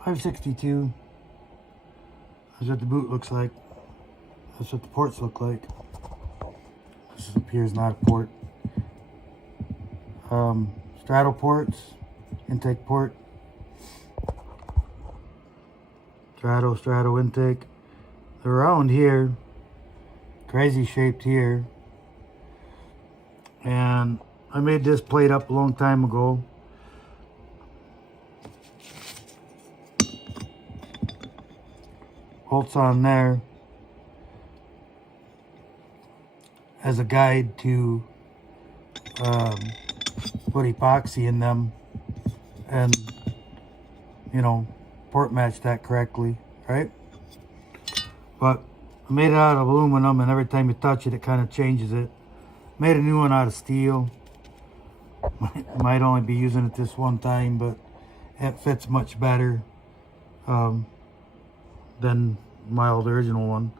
562. That's what the boot looks like. That's what the ports look like. This appears not a port. Straddle ports, intake port, straddle intake. They're around here, crazy shaped here. And I made this plate up a long time ago. Bolts on there as a guide to put epoxy in them and, you know, port match that correctly, right? But I made it out of aluminum, and every time you touch it, it kind of changes it. Made a new one out of steel. Might only be using it this one time, but it fits much better than my old original one.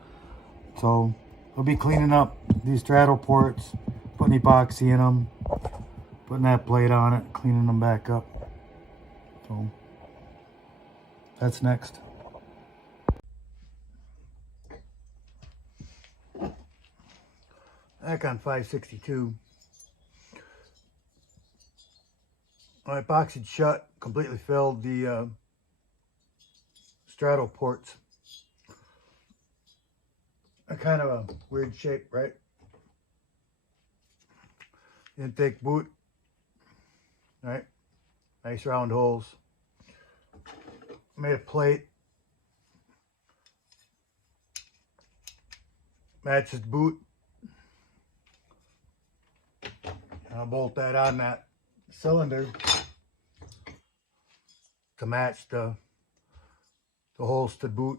So I'll be cleaning up these straddle ports, putting epoxy in them, putting that plate on it, cleaning them back up. So that's next. Back on 562. I epoxied shut, completely filled the straddle ports. A kind of a weird shape, right? Intake boot, right? Nice round holes. Made a plate. Matches boot. I'll bolt that on that cylinder to match the holes to boot.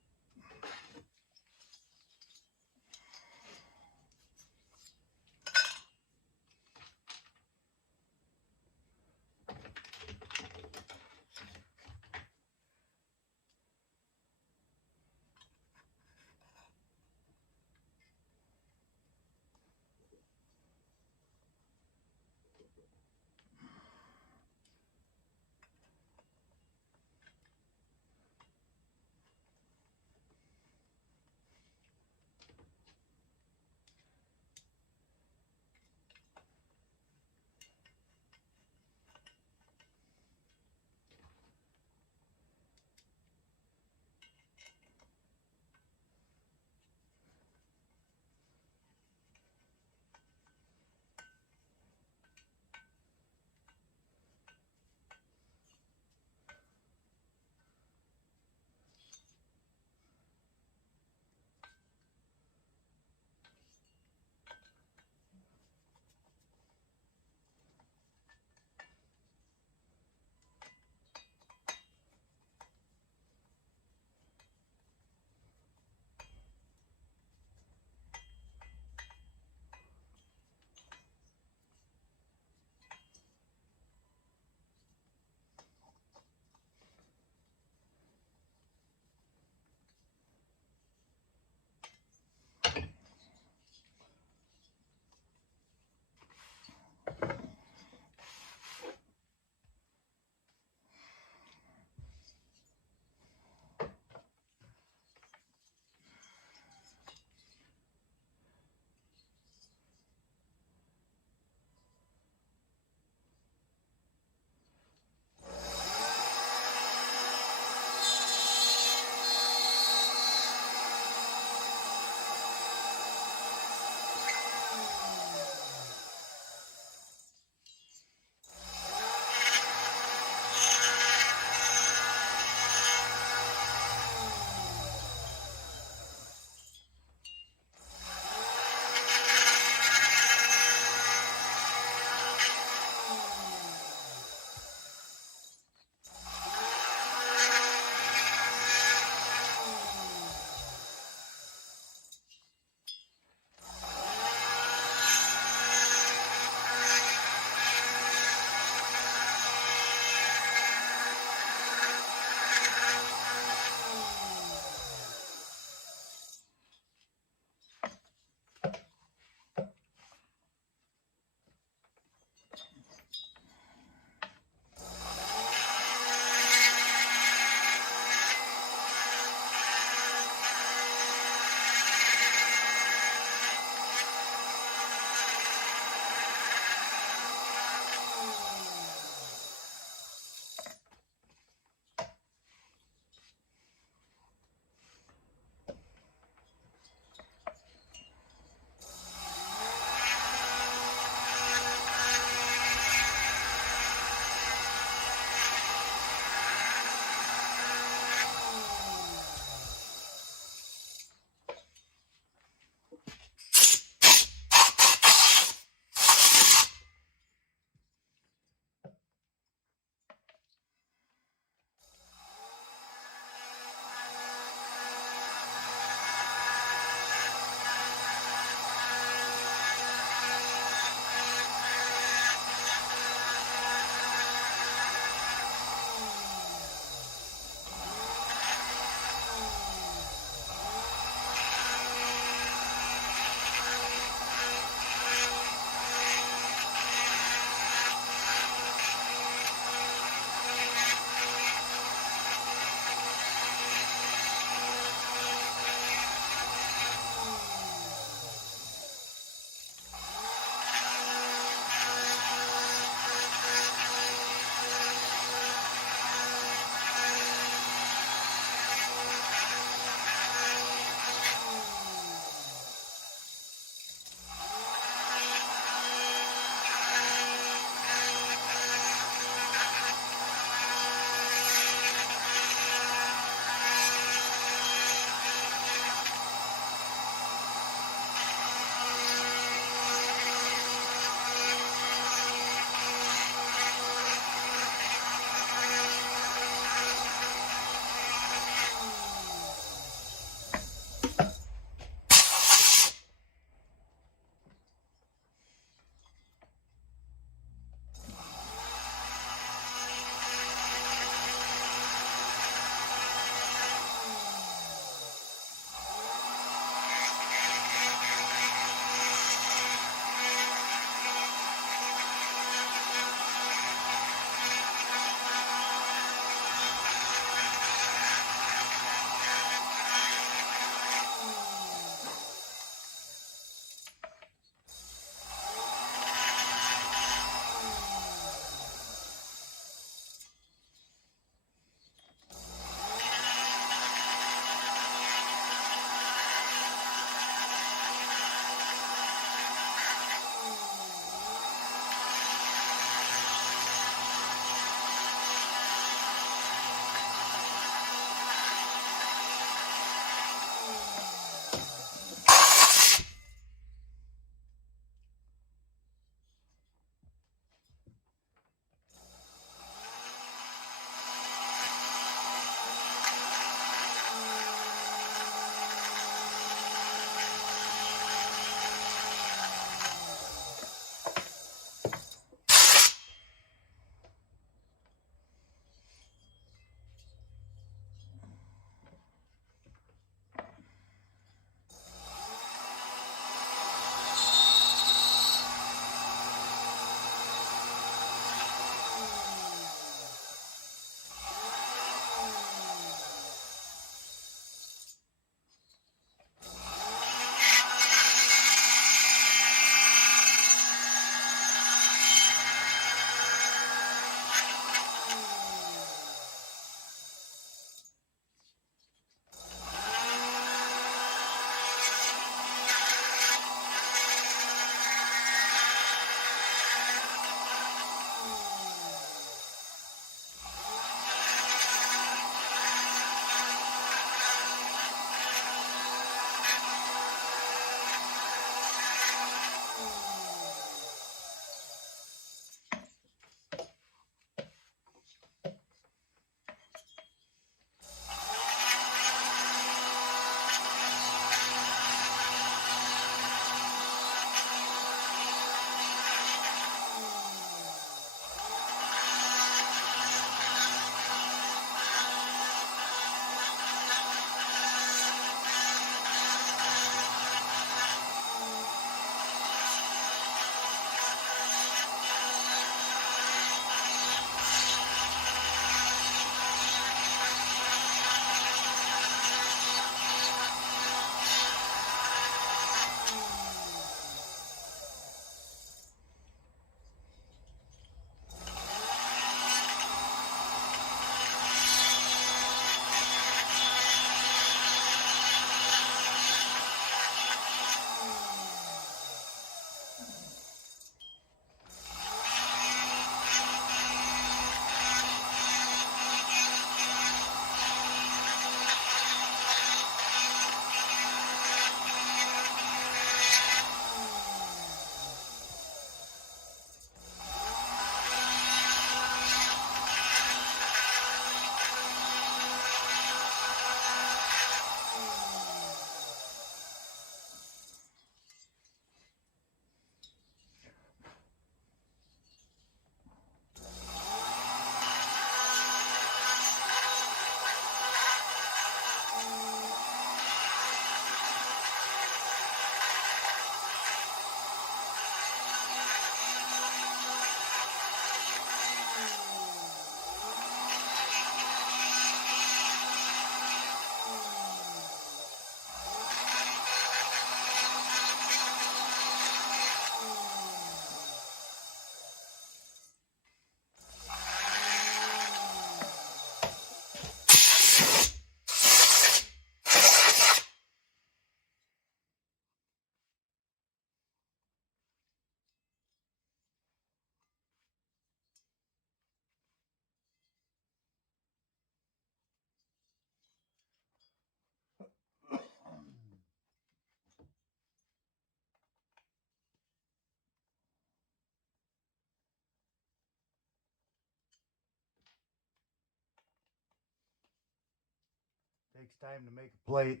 takes time to make a plate.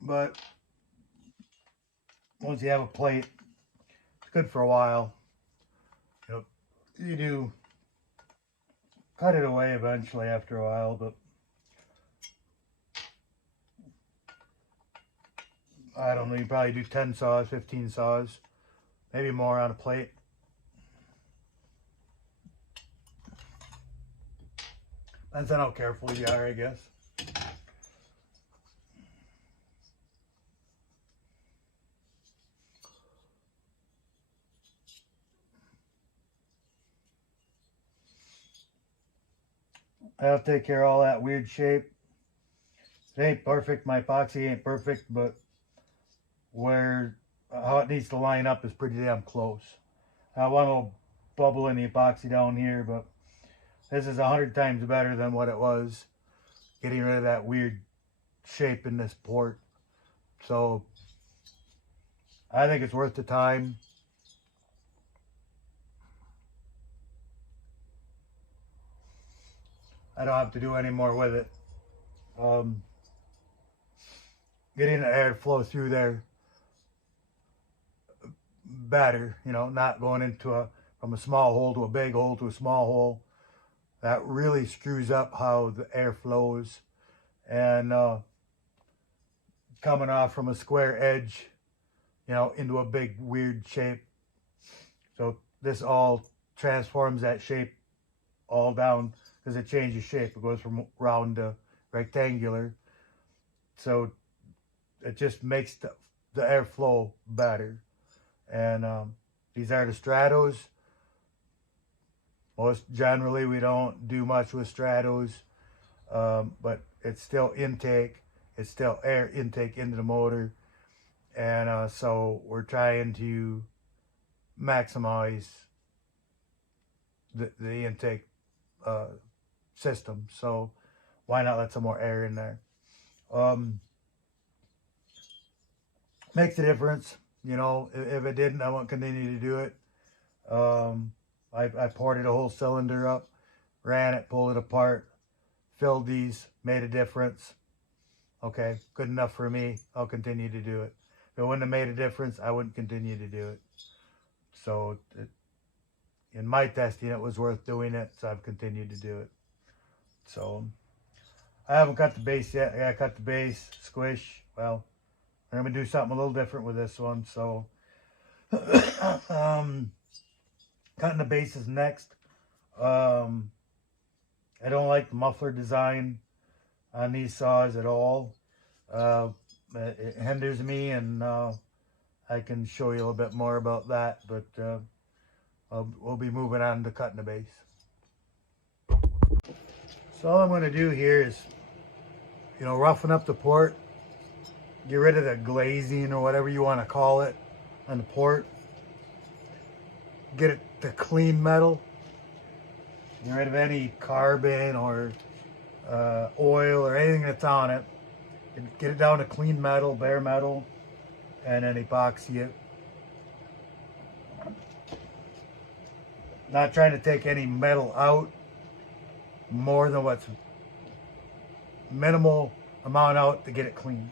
But once you have a plate, it's good for a while. You know, you do cut it away eventually after a while, but I don't know, you probably do 10 saws, 15 saws, maybe more on a plate. Depends on how careful you are, I guess. I'll take care of all that weird shape. It ain't perfect. My epoxy ain't perfect, but how it needs to line up is pretty damn close. I want a little bubble in the epoxy down here, but this is 100 times better than what it was. Getting rid of that weird shape in this port. So I think it's worth the time. I don't have to do any more with it. Getting the air to flow through there better, you know, not going into from a small hole to a big hole to a small hole. That really screws up how the air flows. And coming off from a square edge, you know, into a big weird shape. So this all transforms that shape all down, because it changes shape. It goes from round to rectangular. So it just makes the airflow better. And these are the Stratos. Most generally, we don't do much with Stratos, but it's still intake. It's still air intake into the motor. And so we're trying to maximize the intake system. So why not let some more air in there? Makes a difference. You know, if it didn't, I won't continue to do it. I ported a whole cylinder up, ran it, pulled it apart, filled these, made a difference. Okay, good enough for me. I'll continue to do it. If it wouldn't have made a difference, I wouldn't continue to do it. So in my testing, it was worth doing it, so I've continued to do it. So I haven't cut the base yet. I cut the base, squish. Well, I'm going to do something a little different with this one. So cutting the base is next. I don't like the muffler design on these saws at all. It hinders me, and I can show you a little bit more about that, but we'll be moving on to cutting the base. So all I'm going to do here is, you know, roughen up the port, get rid of the glazing or whatever you want to call it on the port, get it to clean metal, get rid of any carbon or oil or anything that's on it, get it down to clean metal, bare metal, and then epoxy it. Not trying to take any metal out, more than what's minimal amount out to get it clean.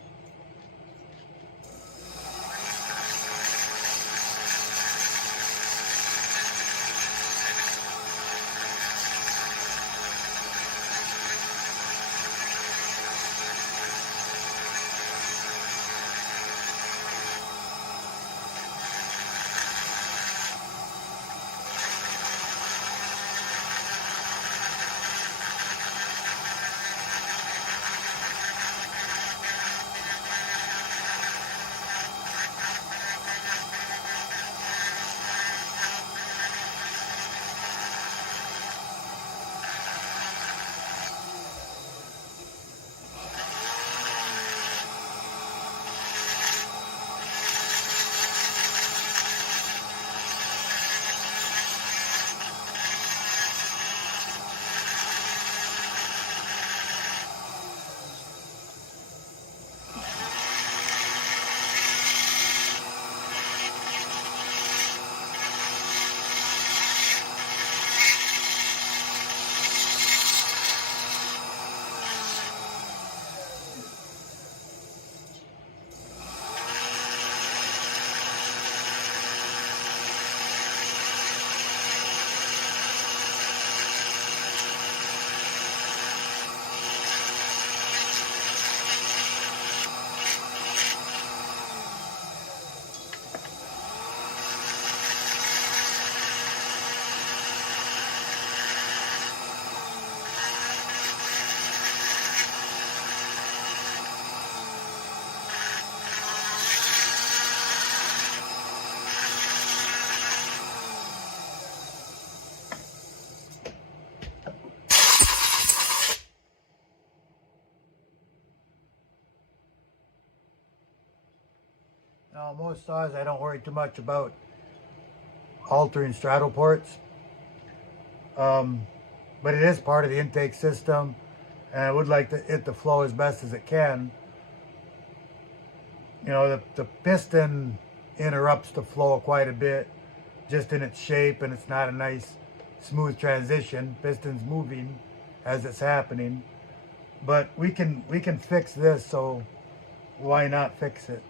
Now, most saws I don't worry too much about altering straddle ports, but it is part of the intake system, and I would like it to flow as best as it can. You know, the piston interrupts the flow quite a bit, just in its shape, and it's not a nice smooth transition. Piston's moving as it's happening, but we can fix this, so why not fix it?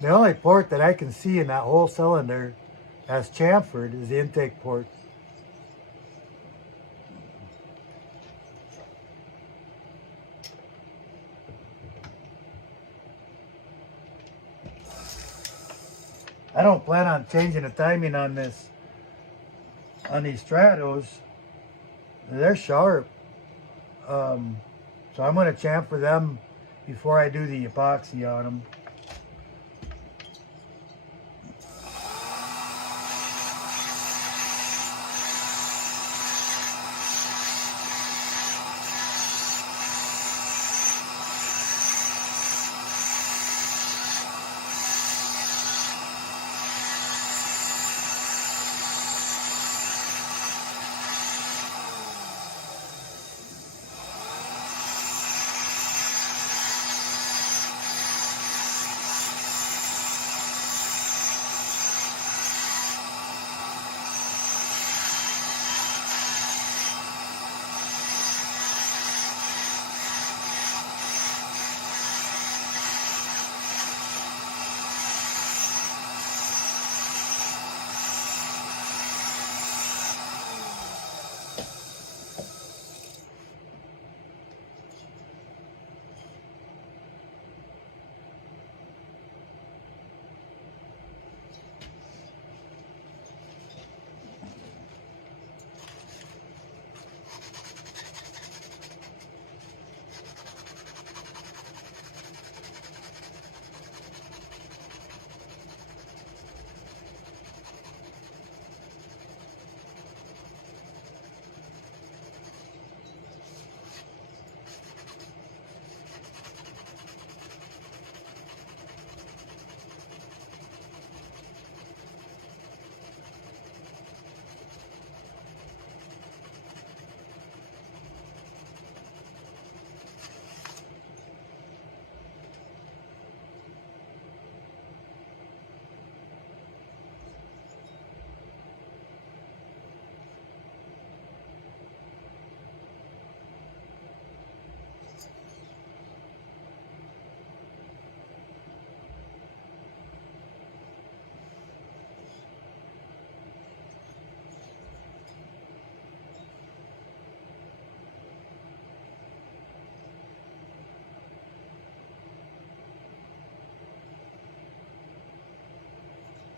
The only port that I can see in that whole cylinder that's chamfered is the intake port. I don't plan on changing the timing on this, on these Stratos. They're sharp. So I'm going to chamfer them before I do the epoxy on them.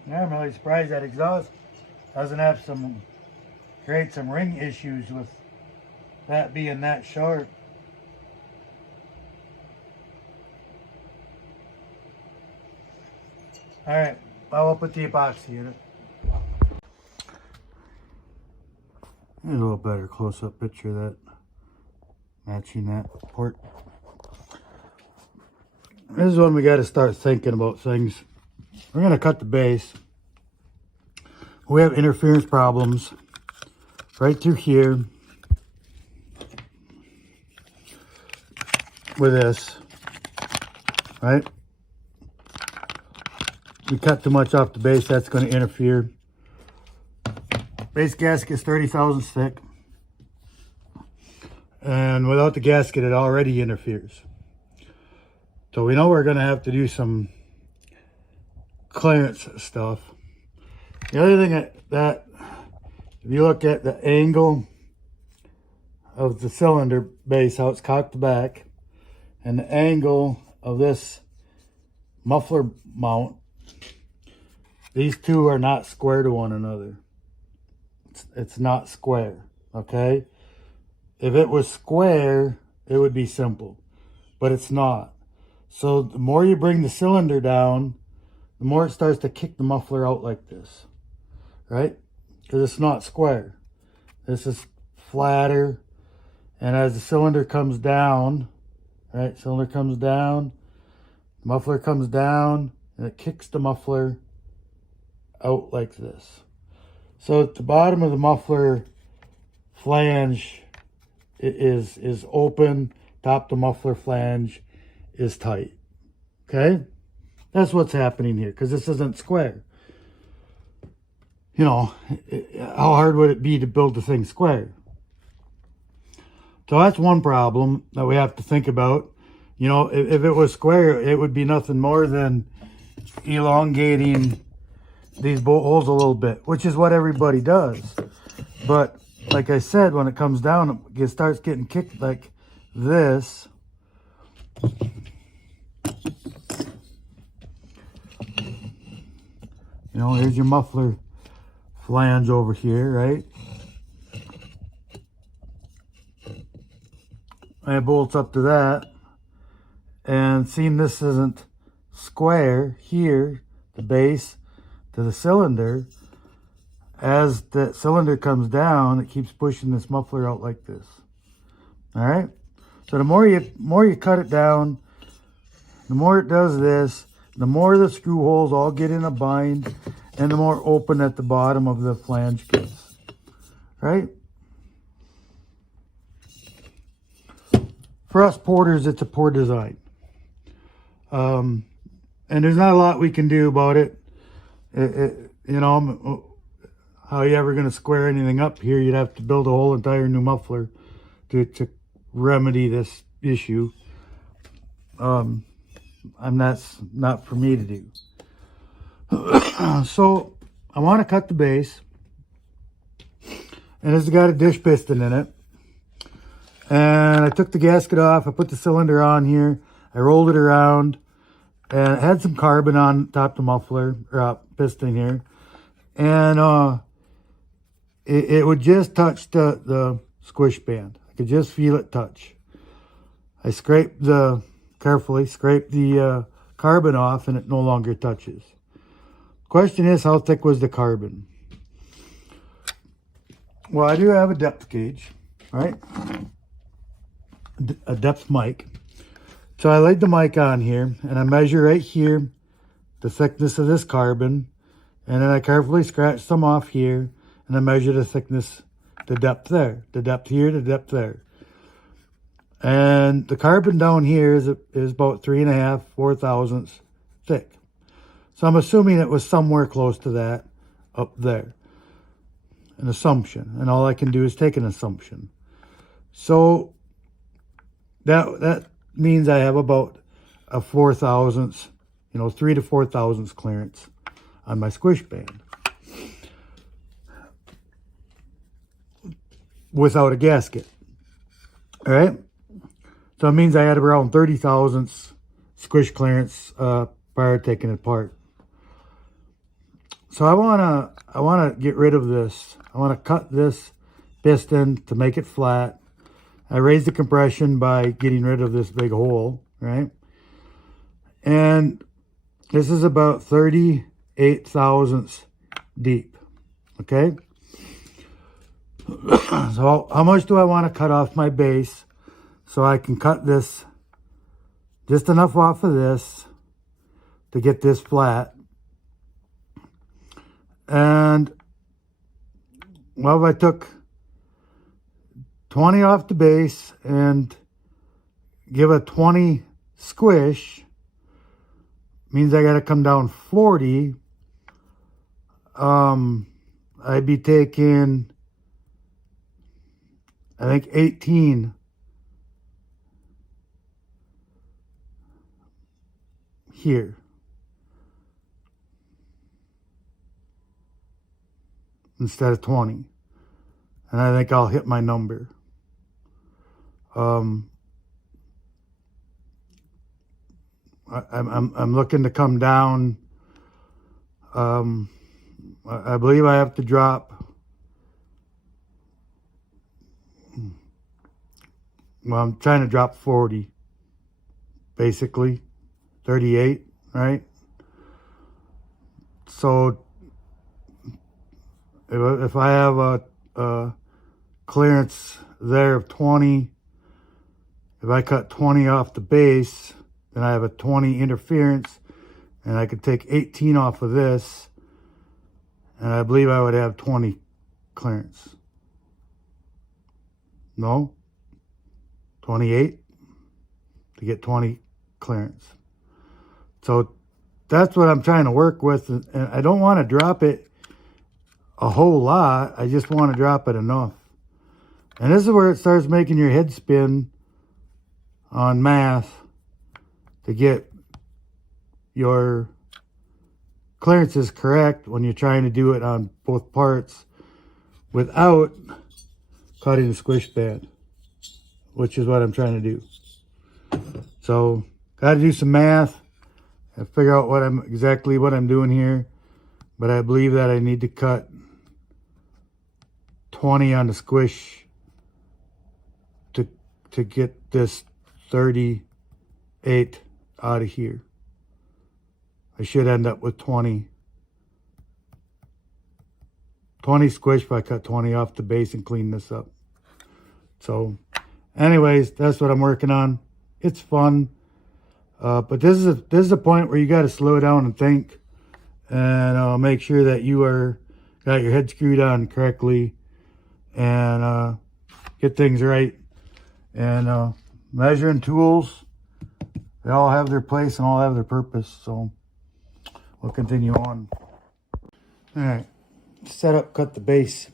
Yeah, I'm really surprised that exhaust doesn't have create some ring issues with that being that short. Alright, I'll put the epoxy in it. Here's a little better close-up picture of that, matching that port. This is when we got to start thinking about things. We're going to cut the base. We have interference problems right through here with this, right? We cut too much off the base, that's going to interfere. Base gasket is 30 thousandths thick. And without the gasket, it already interferes. So we know we're going to have to do some clearance stuff. The other thing that if you look at the angle of the cylinder base, how it's cocked back, and the angle of this muffler mount, these two are not square to one another. It's not square, okay? If it was square, it would be simple, but it's not. So the more you bring the cylinder down, the more it starts to kick the muffler out like this, right? Because it's not square. This is flatter, and as the cylinder comes down, right, cylinder comes down, muffler comes down, and it kicks the muffler out like this. So at the bottom of the muffler flange is open, top of the muffler flange is tight, okay? That's what's happening here, because this isn't square. You know, how hard would it be to build the thing square? So that's one problem that we have to think about. You know, if it was square, it would be nothing more than elongating these bolt holes a little bit, which is what everybody does. But like I said, when it comes down, it starts getting kicked like this. You know, here's your muffler flange over here, right? And it bolts up to that. And seeing this isn't square here, the base to the cylinder, as the cylinder comes down, it keeps pushing this muffler out like this. All right? So the more you cut it down, the more it does this, the more the screw holes all get in a bind, and the more open at the bottom of the flange gets, right? For us porters, it's a poor design. And there's not a lot we can do about it. You know, how are you ever going to square anything up here? You'd have to build a whole entire new muffler to remedy this issue. And that's not for me to do. So I want to cut the base, and it's got a dish piston in it. And I took the gasket off. I put the cylinder on here. I rolled it around, and it had some carbon on top of the muffler or piston here, and it would just touch the squish band. I could just feel it touch. I carefully scraped the carbon off, and it no longer touches. Question is, how thick was the carbon? Well, I do have a depth gauge, right? A depth mic. So I laid the mic on here, and I measure right here the thickness of this carbon, and then I carefully scratch some off here, and I measure the thickness, the depth there, the depth here, the depth there. And the carbon down here is about 3.5, 4 thousandths thick. So I'm assuming it was somewhere close to that up there. An assumption. And all I can do is take an assumption. So that means I have about a 4 thousandths, 3 to 4 thousandths clearance on my squish band. Without a gasket. All right? So it means I had around 30 thousandths squish clearance prior to taking it apart. So I wanna get rid of this. I wanna cut this piston to make it flat. I raised the compression by getting rid of this big hole, right? And this is about 38 thousandths deep, okay? So how much do I want to cut off my base so I can cut this, just enough off of this to get this flat? And, well, if I took 20 off the base and give a 20 squish, means I got to come down 40. I'd be taking, I think, 18 here. Instead of 20. And I think I'll hit my number. I'm looking to come down. I believe I have to drop. Well, I'm trying to drop 40, basically 38, right? So if I have a clearance there of 20, if I cut 20 off the base, then I have a 20 interference, and I could take 18 off of this, and I believe I would have 20 clearance. No? 28 to get 20 clearance. So that's what I'm trying to work with, and I don't want to drop it a whole lot. I just want to drop it enough. And this is where it starts making your head spin on math to get your clearances correct when you're trying to do it on both parts without cutting the squish band, which is what I'm trying to do. So got to do some math and figure out exactly what I'm doing here. But I believe that I need to cut 20 on the squish to get this 38 out of here. I should end up with 20 squish if I cut 20 off the base and clean this up. So anyways, that's what I'm working on. It's fun. But this is a point where you got to slow down and think, and make sure that you got your head screwed on correctly, and get things right. And measuring tools, they all have their place and all have their purpose. So we'll continue on. All right, set up, cut the base.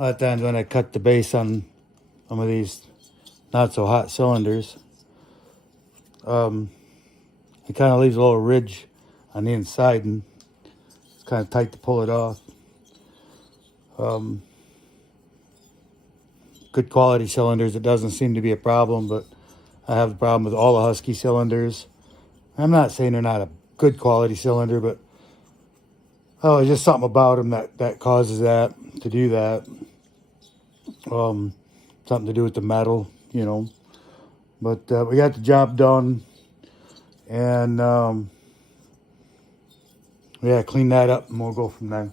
A lot of times when I cut the base on some of these not so hot cylinders, it kind of leaves a little ridge on the inside, and it's kind of tight to pull it off. Good quality cylinders, it doesn't seem to be a problem, but I have the problem with all the Husky cylinders. I'm not saying they're not a good quality cylinder, but it's just something about them that causes that to do that. Something to do with the metal, you know. But we got the job done, and yeah, clean that up, and we'll go from there.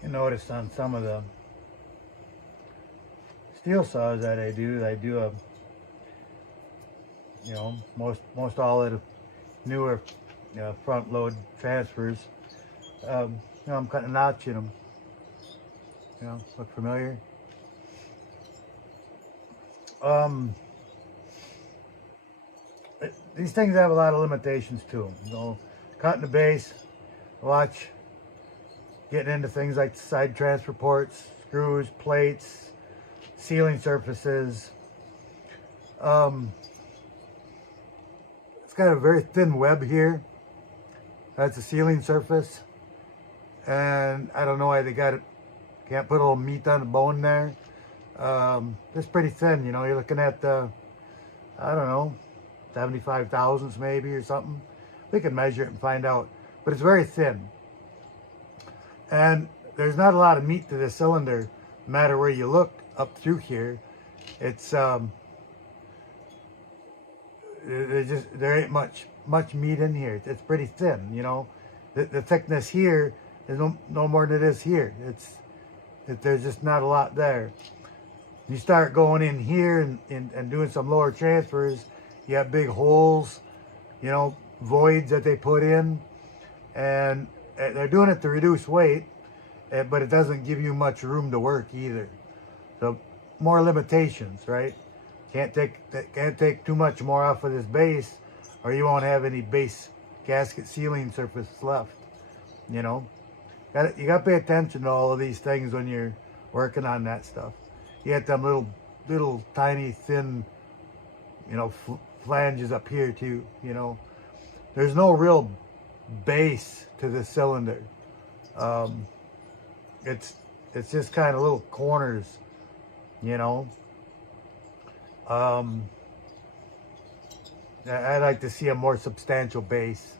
You notice on some of the steel saws that I do a, you know, most all of the newer front load transfers, you know, I'm cutting a notch in them. You know, look familiar? these things have a lot of limitations to them. You know, cutting the base, watch, getting into things like side transfer ports, screws, plates, sealing surfaces. It's got a very thin web here. That's a sealing surface. And I don't know why they got it. Can't put a little meat on the bone there. It's pretty thin, you know. You're looking at, I don't know, 75 thousandths maybe or something. We can measure it and find out. But it's very thin. And there's not a lot of meat to this cylinder, no matter where you look up through here. It's, there ain't much meat in here. It's pretty thin, you know. The thickness here is no more than it is here. There's just not a lot there. You start going in here and doing some lower transfers, you have big holes, you know, voids that they put in, and they're doing it to reduce weight, but it doesn't give you much room to work either. So more limitations, right? Can't take too much more off of this base, or you won't have any base gasket sealing surface left. You know, you got to pay attention to all of these things when you're working on that stuff. You got them little tiny thin, you know, flanges up here too. You know, there's no real base to the cylinder. It's just kind of little corners. You know. I'd like to see a more substantial base,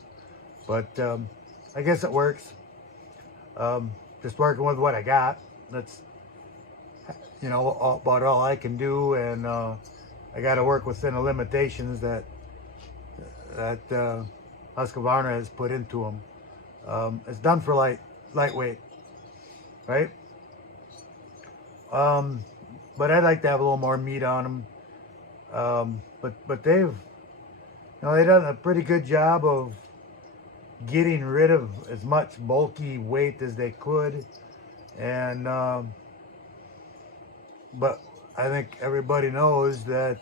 but I guess it works. Just working with what I got. That's, you know, about all I can do, and I got to work within the limitations that Husqvarna has put into them. It's done for lightweight, right? But I'd like to have a little more meat on them. But they've done a pretty good job of getting rid of as much bulky weight as they could, and but I think everybody knows that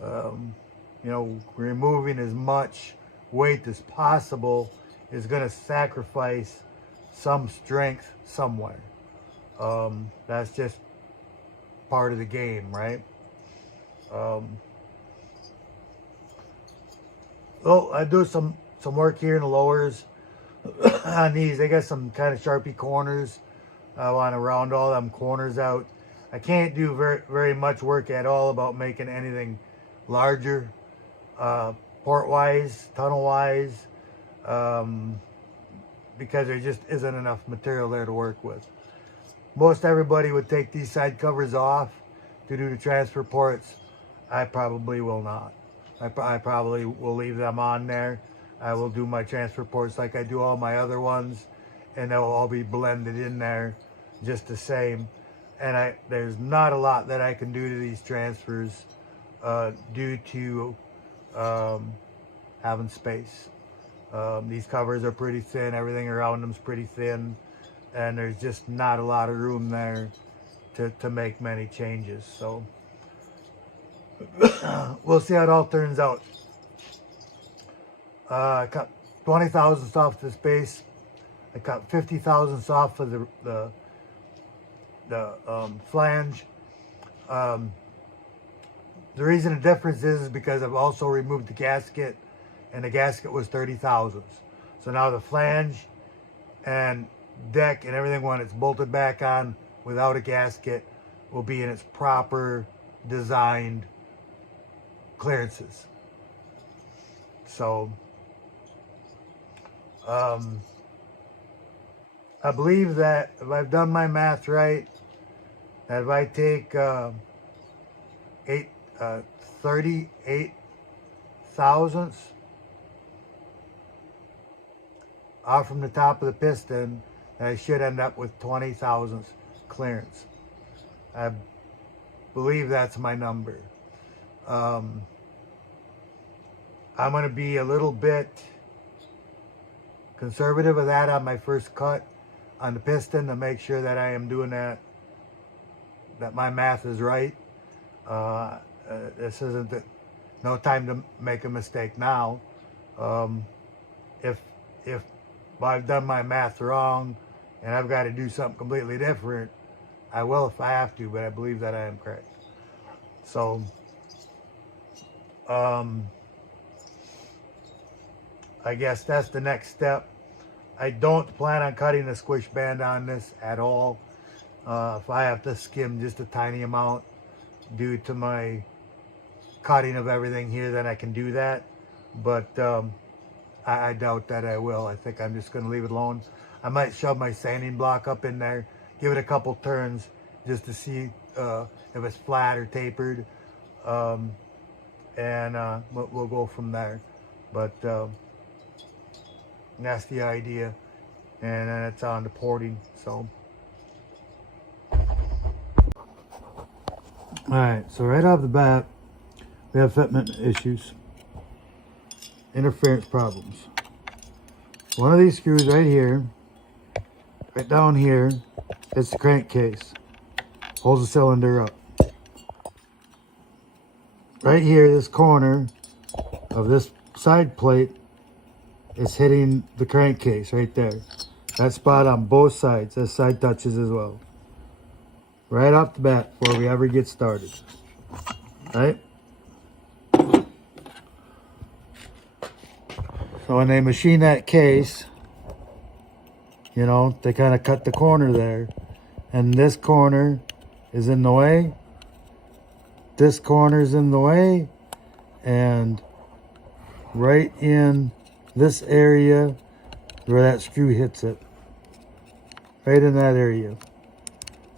you know, removing as much weight as possible is going to sacrifice some strength somewhere. That's just part of the game, right? Well, I do some work here in the lowers on these. They got some kind of Sharpie corners. I want to round all them corners out. I can't do very much work at all about making anything larger, port-wise, tunnel-wise, because there just isn't enough material there to work with. Most everybody would take these side covers off to do the transfer ports. I probably will not. I probably will leave them on there. I will do my transfer ports like I do all my other ones, and they'll all be blended in there just the same. And there's not a lot that I can do to these transfers due to having space. These covers are pretty thin. Everything around them is pretty thin, and there's just not a lot of room there to make many changes. So we'll see how it all turns out. I cut 20 thousandths off this base. I cut 50 thousandths off of the flange. The reason the difference is because I've also removed the gasket, and the gasket was 30 thousandths. So now the flange and deck and everything, when it's bolted back on without a gasket, will be in its proper designed clearances. So I believe that if I've done my math right, that if I take 38 thousandths off from the top of the piston, I should end up with 20 thousandths clearance. I believe that's my number. I'm going to be a little bit conservative with that on my first cut on the piston to make sure that I am doing that my math is right. This isn't no time to make a mistake now. Um, if I've done my math wrong and I've got to do something completely different, I will if I have to, but I believe that I am correct. So, I guess that's the next step. I don't plan on cutting the squish band on this at all. If I have to skim just a tiny amount due to my cutting of everything here, then I can do that. But I doubt that I will. I think I'm just going to leave it alone. I might shove my sanding block up in there, give it a couple turns just to see if it's flat or tapered. And we'll go from there. But that's the idea. And then it's on to porting. So, alright, so right off the bat, we have fitment issues, interference problems. One of these screws right here, right down here, it's the crankcase, holds the cylinder up. Right here, this corner of this side plate is hitting the crankcase right there. That spot on both sides, this side touches as well. Right off the bat before we ever get started, right? So when they machine that case, you know, they kind of cut the corner there. And this corner is in the way. This corner's in the way. And right in this area where that screw hits it. Right in that area.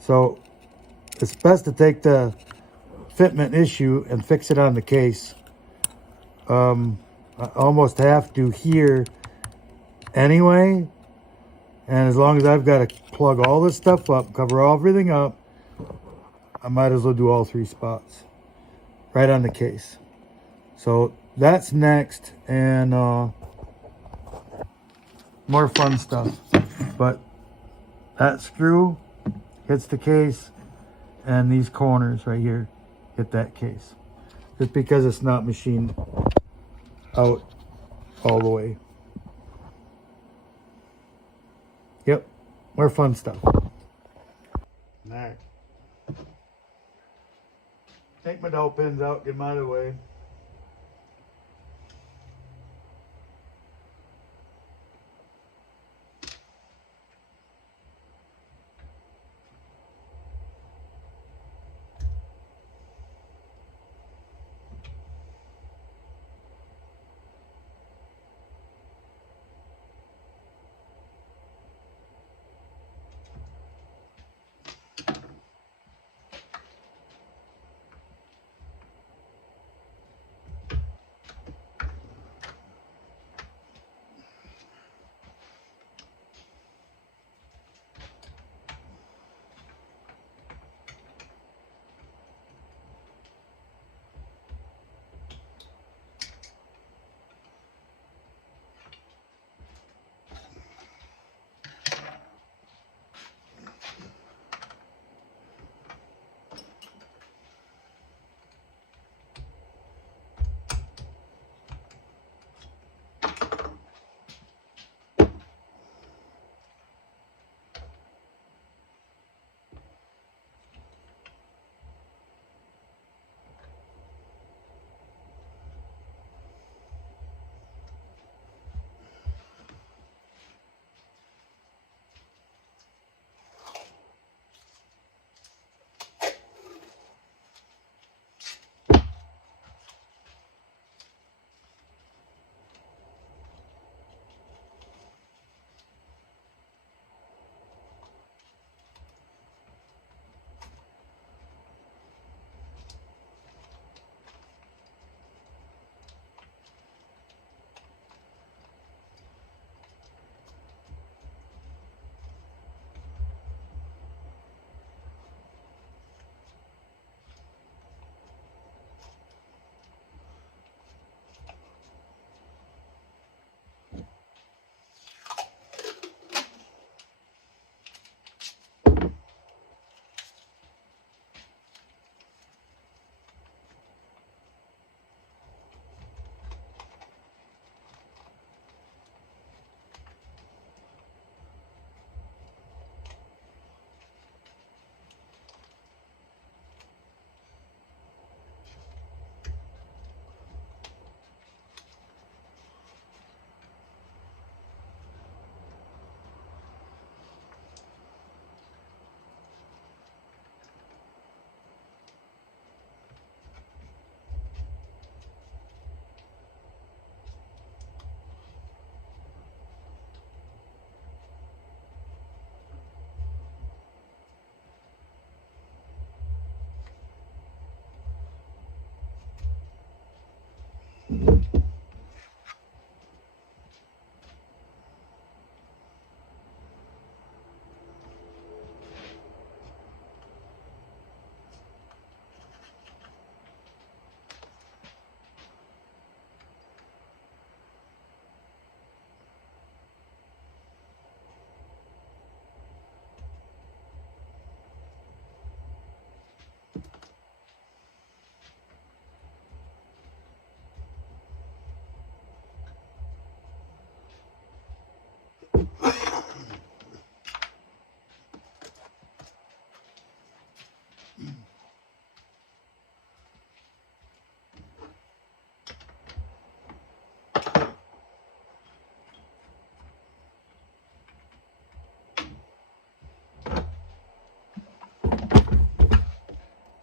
So it's best to take the fitment issue and fix it on the case. I almost have to here anyway. And as long as I've got to plug all this stuff up, cover everything up, I might as well do all three spots right on the case. So that's next, and more fun stuff. But that screw hits the case, and these corners right here hit that case. Just because it's not machined out all the way. Yep, more fun stuff. All right. Take my dowel pins out, get them out of the way.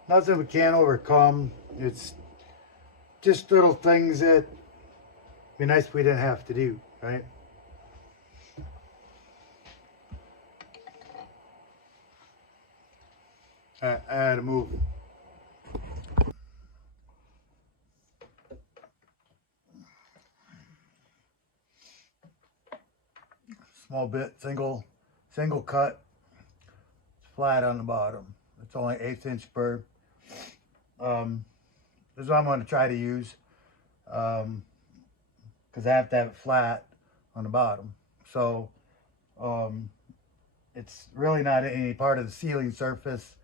Nothing we can't overcome. It's just little things that be nice if we didn't have to do, right? I had to move. Small bit, single cut, flat on the bottom. It's only 1/8 inch burr. This is what I'm going to try to use, because I have to have it flat on the bottom. So it's really not any part of the sealing surface.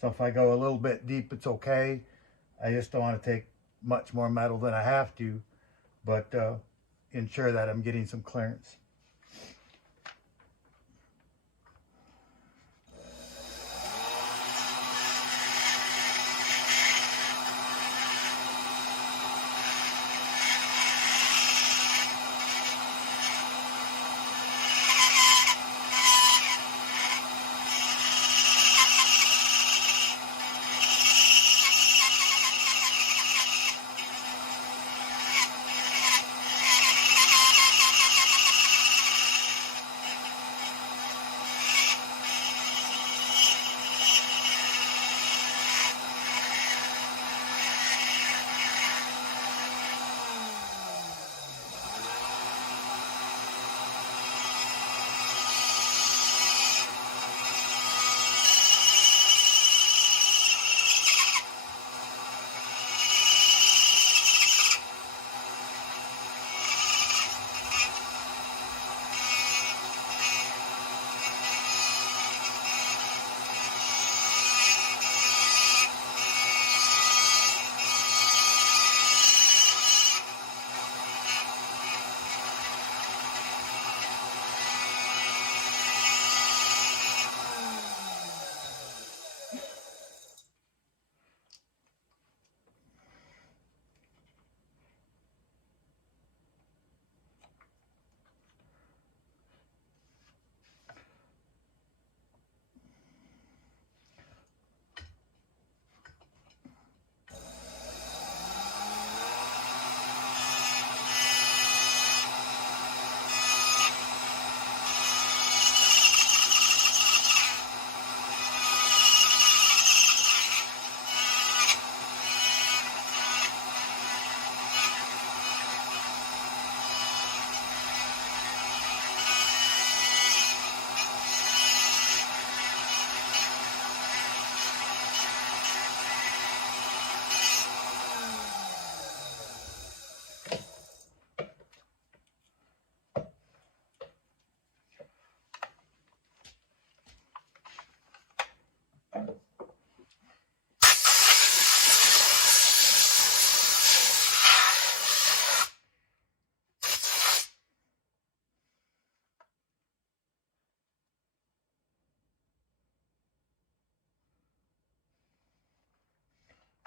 So if I go a little bit deep, it's okay. I just don't want to take much more metal than I have to, but ensure that I'm getting some clearance.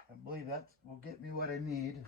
I believe that will get me what I need.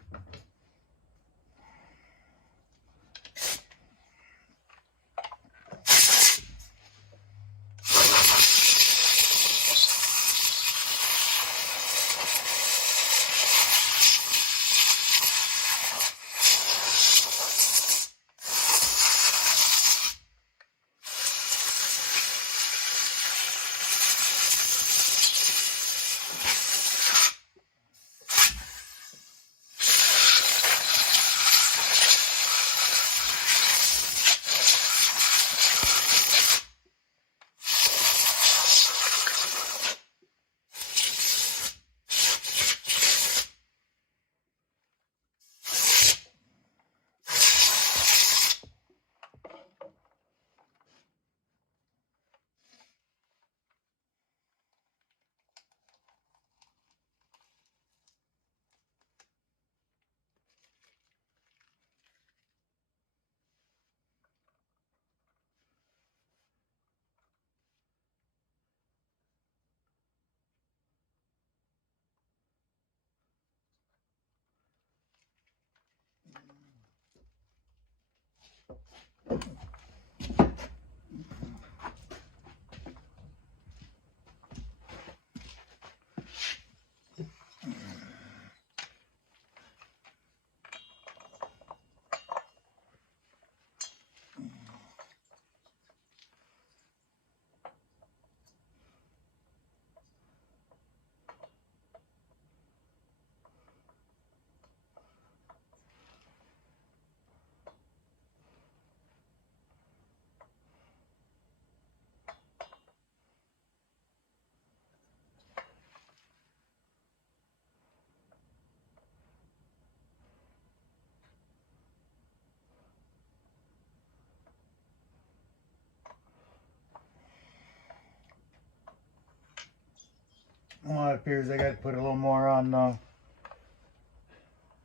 Well, it appears I got to put a little more on. I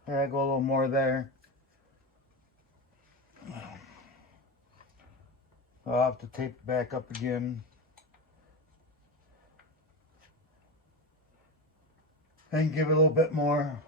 go a little more there. I'll have to tape it back up again. And give it a little bit more.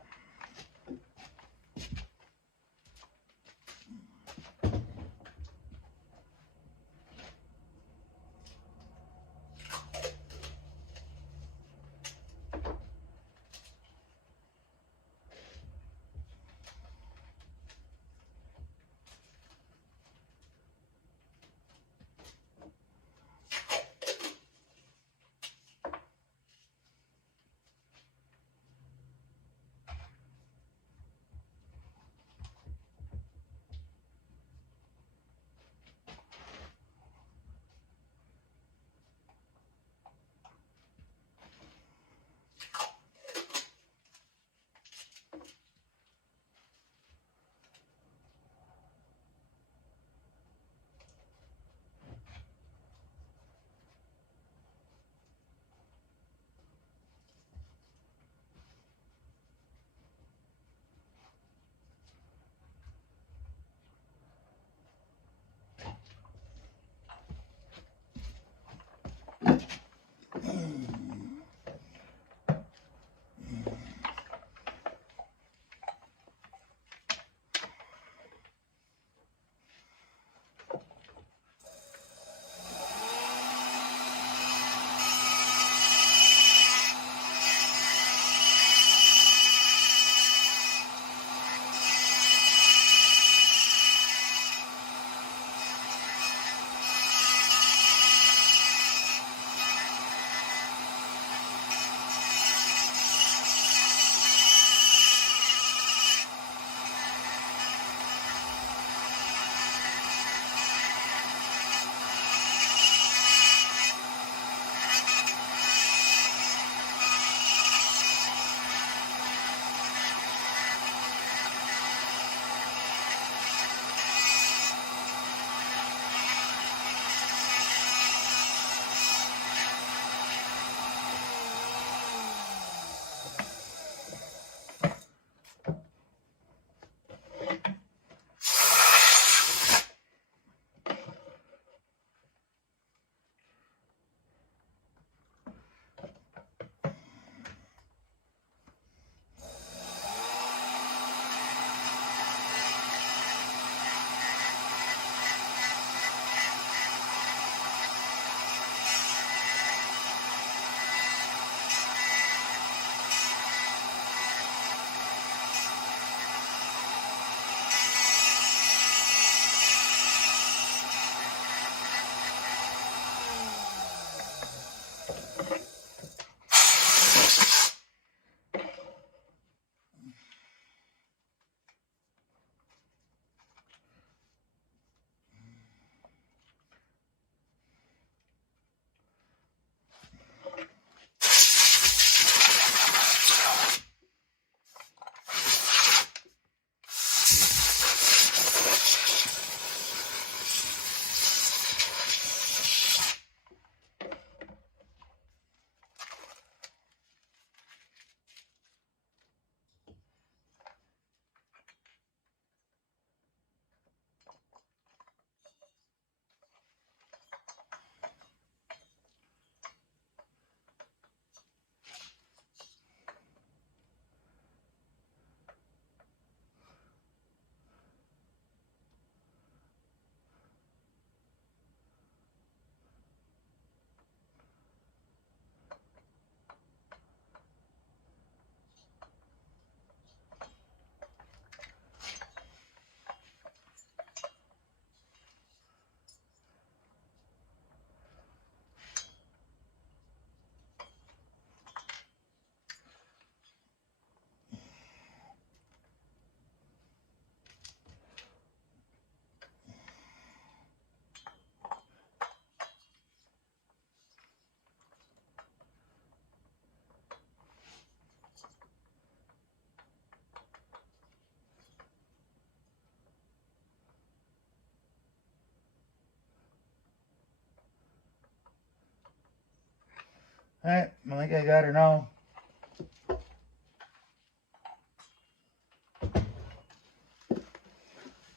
Alright, I think I got her now.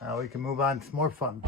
Now we can move on to some more fun.